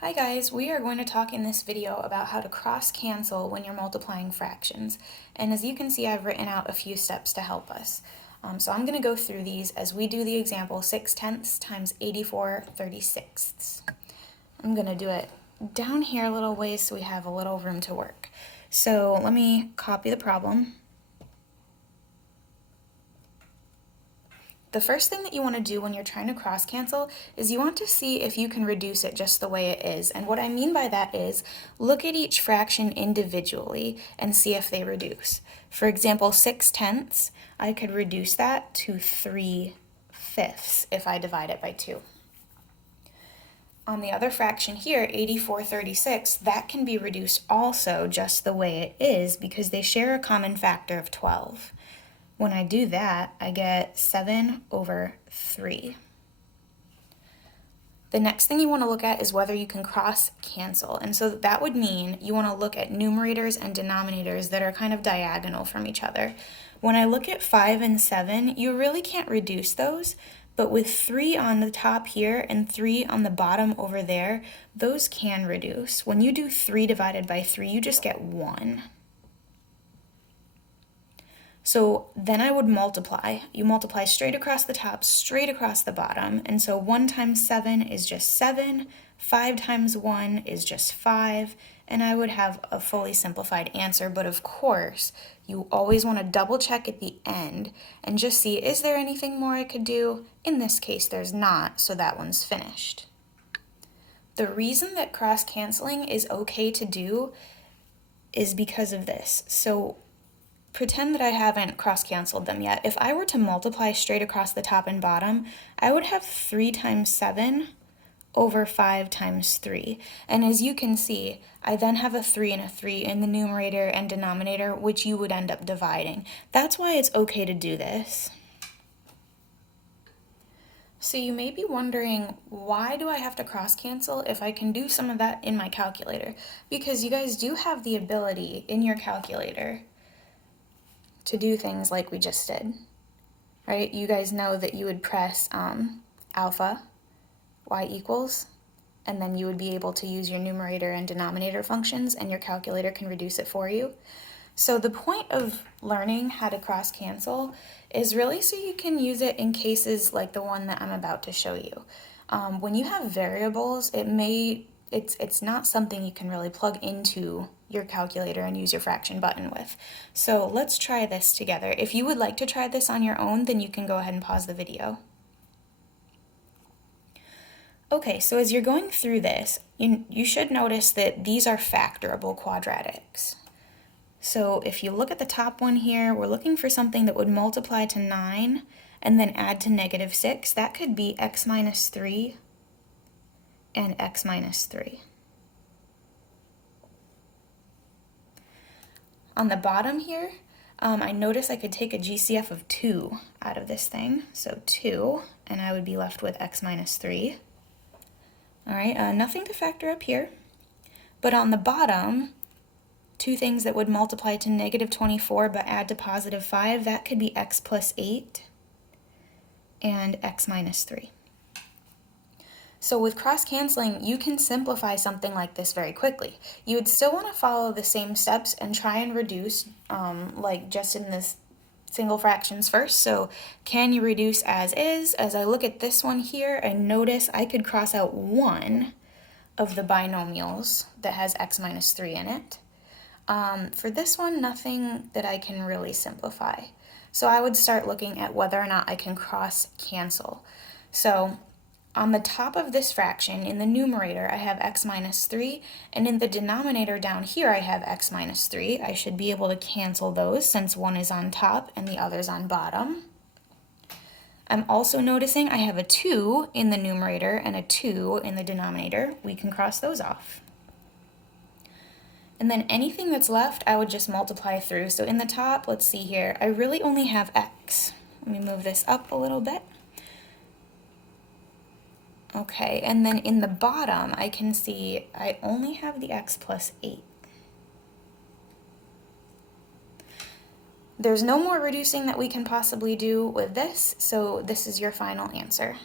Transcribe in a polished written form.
Hi guys, we are going to talk in this video about how to cross-cancel when you're multiplying fractions. And as you can see, I've written out a few steps to help us. So I'm going to go through these as we do the example 6/10 times 84/36. I'm going to do it down here a little ways so we have a little room to work. So let me copy the problem. The first thing that you want to do when you're trying to cross-cancel is you want to see if you can reduce it just the way it is. And what I mean by that is look at each fraction individually and see if they reduce. For example, 6/10, I could reduce that to 3/5 if I divide it by 2. On the other fraction here, 84/36, that can be reduced also just the way it is because they share a common factor of 12. When I do that, I get 7/3. The next thing you want to look at is whether you can cross-cancel. And so that would mean you want to look at numerators and denominators that are kind of diagonal from each other. When I look at 5 and 7, you really can't reduce those, but with 3 on the top here and 3 on the bottom over there, those can reduce. When you do 3 divided by 3, you just get 1. So then I would multiply. You multiply straight across the top, straight across the bottom. And so 1 times 7 is just 7, 5 times 1 is just 5, and I would have a fully simplified answer. But of course, you always want to double check at the end and just see, is there anything more I could do? In this case, there's not, so that one's finished. The reason that cross-canceling is okay to do is because of this. So pretend that I haven't cross-canceled them yet. If I were to multiply straight across the top and bottom, I would have 3 times 7 over 5 times 3. And as you can see, I then have a 3 and a 3 in the numerator and denominator, which you would end up dividing. That's why it's okay to do this. So you may be wondering, why do I have to cross-cancel if I can do some of that in my calculator? Because you guys do have the ability in your calculator to do things like we just did, right? You guys know that you would press alpha, y equals, and then you would be able to use your numerator and denominator functions, and your calculator can reduce it for you. So the point of learning how to cross-cancel is really so you can use it in cases like the one that I'm about to show you. When you have variables, it's not something you can really plug into your calculator and use your fraction button with. So let's try this together. If you would like to try this on your own, then you can go ahead and pause the video. Okay, so as you're going through this, you should notice that these are factorable quadratics. So if you look at the top one here, we're looking for something that would multiply to 9 and then add to -6. That could be x minus 3 and x minus 3. On the bottom here, I notice I could take a GCF of 2 out of this thing, so 2, and I would be left with x minus 3. All right, nothing to factor up here. But on the bottom, two things that would multiply to -24 but add to +5, that could be x plus 8 and x minus 3. So with cross-canceling, you can simplify something like this very quickly. You would still want to follow the same steps and try and reduce, like just in this single fractions first. So can you reduce as is? As I look at this one here, I notice I could cross out one of the binomials that has x minus 3 in it. For this one, nothing that I can really simplify. So I would start looking at whether or not I can cross-cancel. So on the top of this fraction, in the numerator, I have x minus 3, and in the denominator down here, I have x minus 3. I should be able to cancel those since one is on top and the other's on bottom. I'm also noticing I have a 2 in the numerator and a 2 in the denominator. We can cross those off. And then anything that's left, I would just multiply through. So in the top, let's see here, I really only have x. Let me move this up a little bit. Okay, and then in the bottom, I can see I only have the x plus 8. There's no more reducing that we can possibly do with this, so this is your final answer.